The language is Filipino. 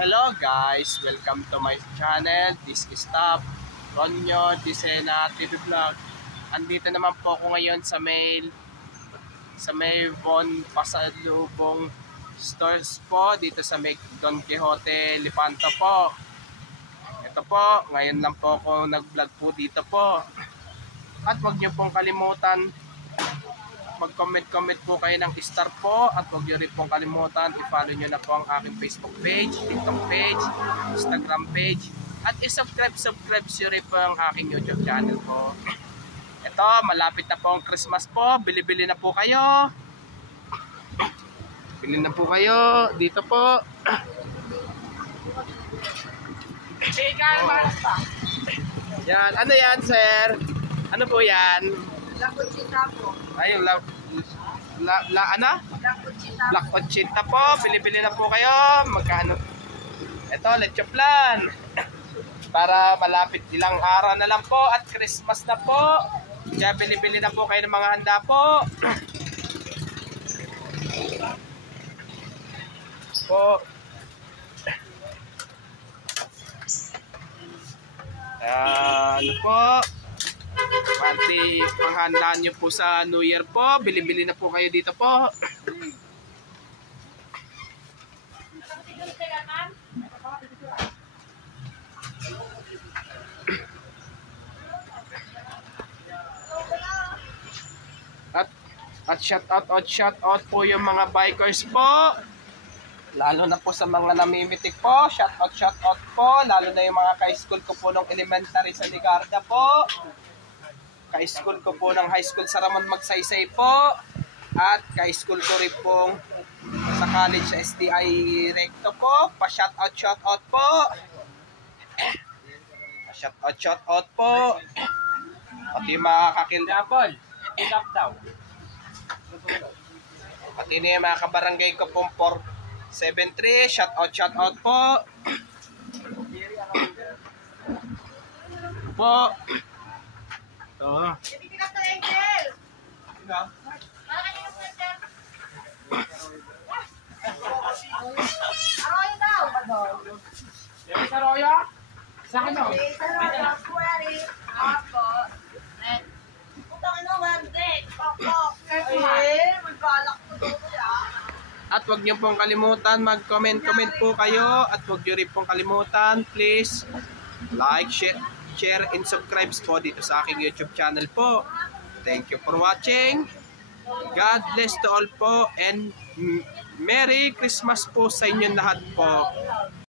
Hello guys, welcome to my channel. This is Tonyo Disena TV Vlog. Andito naman po ako ngayon sa may Bon Pasalubong Stores po, dito sa may Don Quixote Lipanto po. Ito po, ngayon lang po ako nag-vlog po dito po. At huwag niyo pong kalimutan mag-comment po kayo ng star po, at huwag niyo rin pong kalimutan i-follow niyo na po ang aking Facebook page, TikTok page, Instagram page, at i-subscribe niyo rin po ang aking YouTube channel po. Ito, malapit na po ang Christmas po, bili-bili na po kayo. Bili na po kayo dito po. Yan, ano yan sir? Ano po yan? Black Ochita po. Ayun, ano? Black Ochita po. Bili-bili na po kayo. Magkano? Ito, leche plan. Para malapit ilang araw na lang po at Christmas na po. Kaya bili-bili na po kayo ng mga handa po. Ano po? Pati panghandaan nyo po sa New Year po. Bili-bili na po kayo dito po. At shout out po yung mga bikers po. Lalo na po sa mga namimitik po. Shout out po. Lalo na yung mga ka-school ko po ng elementary sa Ligarda po. Ka-school ko po ng high school sa Ramon Magsaysay po. At ka-school ko rin po sa college sa STI Recto po. Pa-shout out po. Shout out po. Pati mga kakildapol. Ilap daw. Pati na yung mga kabarangay ko po 473. Shout out po. Po. Ito. Ibibigat na Angel! Ito. Arroyo daw! Sa Royo? Sa akin o? Sa Arroyo, Kuwari, Apo, Red. Putang ino, Wendy! Pokpok! Magbalak ko doon yan. At huwag niyo pong kalimutan mag-comment po kayo. At huwag niyo rin pong kalimutan, please, like, share, and subscribe po dito sa aking YouTube channel po. Thank you for watching. God bless to all po, and Merry Christmas po sa inyong lahat po.